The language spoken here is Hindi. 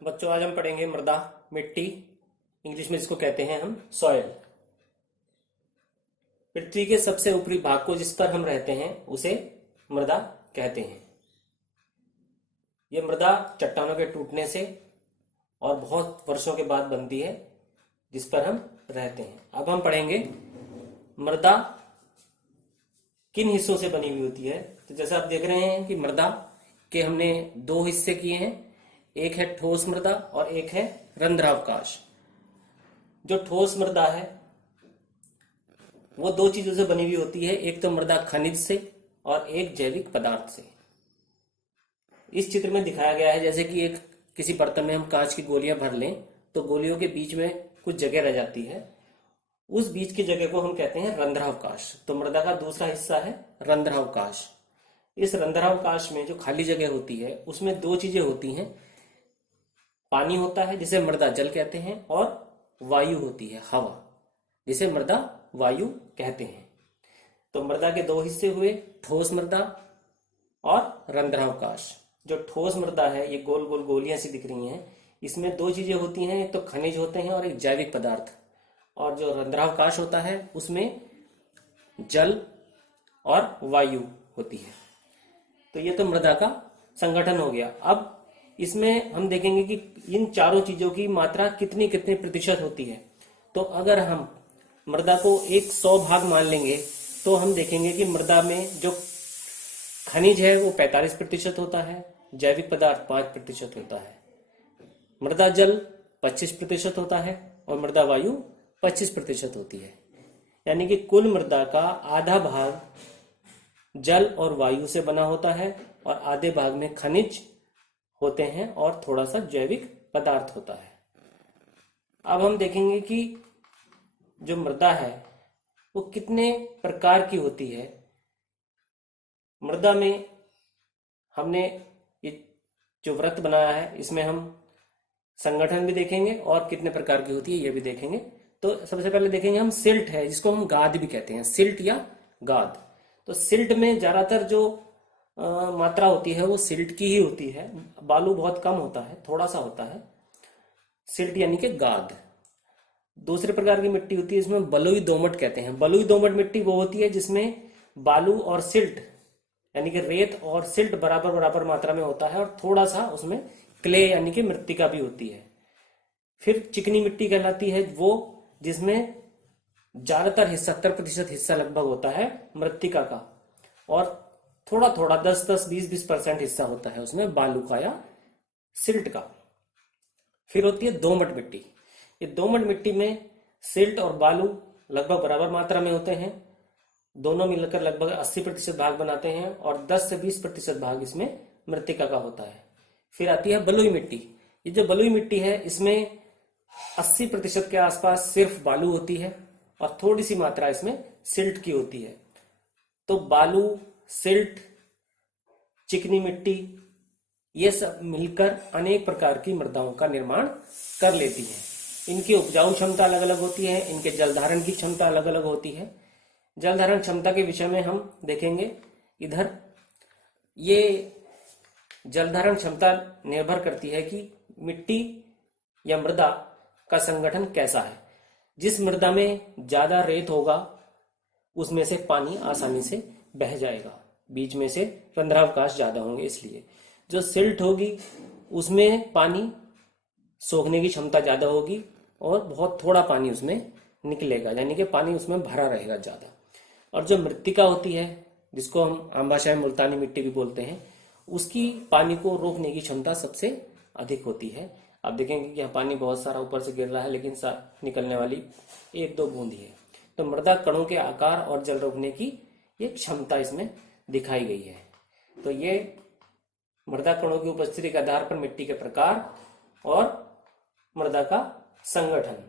बच्चों, आज हम पढ़ेंगे मृदा, मिट्टी। इंग्लिश में इसको कहते हैं हम सॉइल। पृथ्वी के सबसे ऊपरी भाग को जिस पर हम रहते हैं उसे मृदा कहते हैं। यह मृदा चट्टानों के टूटने से और बहुत वर्षों के बाद बनती है जिस पर हम रहते हैं। अब हम पढ़ेंगे मृदा किन हिस्सों से बनी हुई होती है। तो जैसा आप देख रहे हैं कि मृदा के हमने दो हिस्से किए हैं, एक है ठोस मृदा और एक है रंध्रावकाश। जो ठोस मृदा है वो दो चीजों से बनी हुई होती है, एक तो मृदा खनिज से और एक जैविक पदार्थ से। इस चित्र में दिखाया गया है जैसे कि एक किसी बर्तन में हम कांच की गोलियां भर लें तो गोलियों के बीच में कुछ जगह रह जाती है, उस बीच की जगह को हम कहते हैं रंध्रावकाश। तो मृदा का दूसरा हिस्सा है रंध्रावकाश। इस रंध्रावकाश में जो खाली जगह होती है उसमें दो चीजें होती हैं, पानी होता है जिसे मृदा जल कहते हैं और वायु होती है हवा, जिसे मृदा वायु कहते हैं। तो मृदा के दो हिस्से हुए, ठोस मृदा और रंध्रावकाश। जो ठोस मृदा है ये गोल गोल गोलियां सी दिख रही हैं, इसमें दो चीजें होती हैं, एक तो खनिज होते हैं और एक जैविक पदार्थ। और जो रंध्रावकाश होता है उसमें जल और वायु होती है। तो ये तो मृदा का संगठन हो गया। अब इसमें हम देखेंगे कि इन चारों चीजों की मात्रा कितनी कितने प्रतिशत होती है। तो अगर हम मृदा को एक 100 भाग मान लेंगे तो हम देखेंगे कि मृदा में जो खनिज है वो 45% होता है, जैविक पदार्थ 5% होता है, मृदा जल 25% होता है और मृदा वायु 25% होती है। यानी कि कुल मृदा का आधा भाग जल और वायु से बना होता है और आधे भाग में खनिज होते हैं और थोड़ा सा जैविक पदार्थ होता है। अब हम देखेंगे कि जो मृदा है वो कितने प्रकार की होती है। मृदा में हमने ये जो वृत्त बनाया है इसमें हम संगठन भी देखेंगे और कितने प्रकार की होती है ये भी देखेंगे। तो सबसे पहले देखेंगे हम सिल्ट है, जिसको हम गाद भी कहते हैं, सिल्ट या गाद। तो सिल्ट में ज्यादातर जो मात्रा होती है वो सिल्ट की ही होती है, बालू बहुत कम होता है, थोड़ा सा होता है। सिल्ट यानी कि गाद। दूसरे प्रकार की मिट्टी होती है, इसमें बलुई दोमट कहते हैं। बलुई दोमट मिट्टी वो होती है जिसमें बालू और सिल्ट यानी कि रेत और सिल्ट बराबर बराबर मात्रा में होता है और थोड़ा सा उसमें क्ले यानी कि मृत्तिका भी होती है। फिर चिकनी मिट्टी कहलाती है वो जिसमें ज्यादातर हिस्सा 70% हिस्सा लगभग होता है मृत्तिका का और थोड़ा थोड़ा 10-10, 20-20% हिस्सा होता है उसमें बालू का या सिल्ट का। फिर होती है दोमट मिट्टी। ये दोमट मिट्टी में सिल्ट और बालू लगभग बराबर मात्रा में होते हैं, दोनों मिलकर लगभग 80% भाग बनाते हैं और 10 से 20% भाग इसमें मृत्तिका का होता है। फिर आती है बलुई मिट्टी। ये जो बलुई मिट्टी है इसमें 80% के आसपास सिर्फ बालू होती है और थोड़ी सी मात्रा इसमें सिल्ट की होती है। तो बालू, सिल्ट, चिकनी मिट्टी ये सब मिलकर अनेक प्रकार की मृदाओं का निर्माण कर लेती हैं। इनकी उपजाऊ क्षमता अलग अलग होती है, इनके जल धारण की क्षमता अलग अलग होती है। जल धारण क्षमता के विषय में हम देखेंगे इधर। ये जल धारण क्षमता निर्भर करती है कि मिट्टी या मृदा का संगठन कैसा है। जिस मृदा में ज्यादा रेत होगा उसमें से पानी आसानी से बह जाएगा, बीच में से रंध्रावकाश ज्यादा होंगे इसलिए। जो सिल्ट होगी उसमें पानी सोखने की क्षमता ज्यादा होगी और बहुत थोड़ा पानी उसमें निकलेगा, यानी कि पानी उसमें भरा रहेगा ज्यादा। और जो मृत्तिका होती है जिसको हम आम भाषा में मुल्तानी मिट्टी भी बोलते हैं, उसकी पानी को रोकने की क्षमता सबसे अधिक होती है। आप देखेंगे कि यहाँ पानी बहुत सारा ऊपर से गिर रहा है लेकिन निकलने वाली 1-2 बूंद ही है। तो मृदा कणों के आकार और जल रोकने की ये क्षमता इसमें दिखाई गई है। तो ये मृदा कणों की उपस्थिति के आधार पर मिट्टी के प्रकार और मृदा का संगठन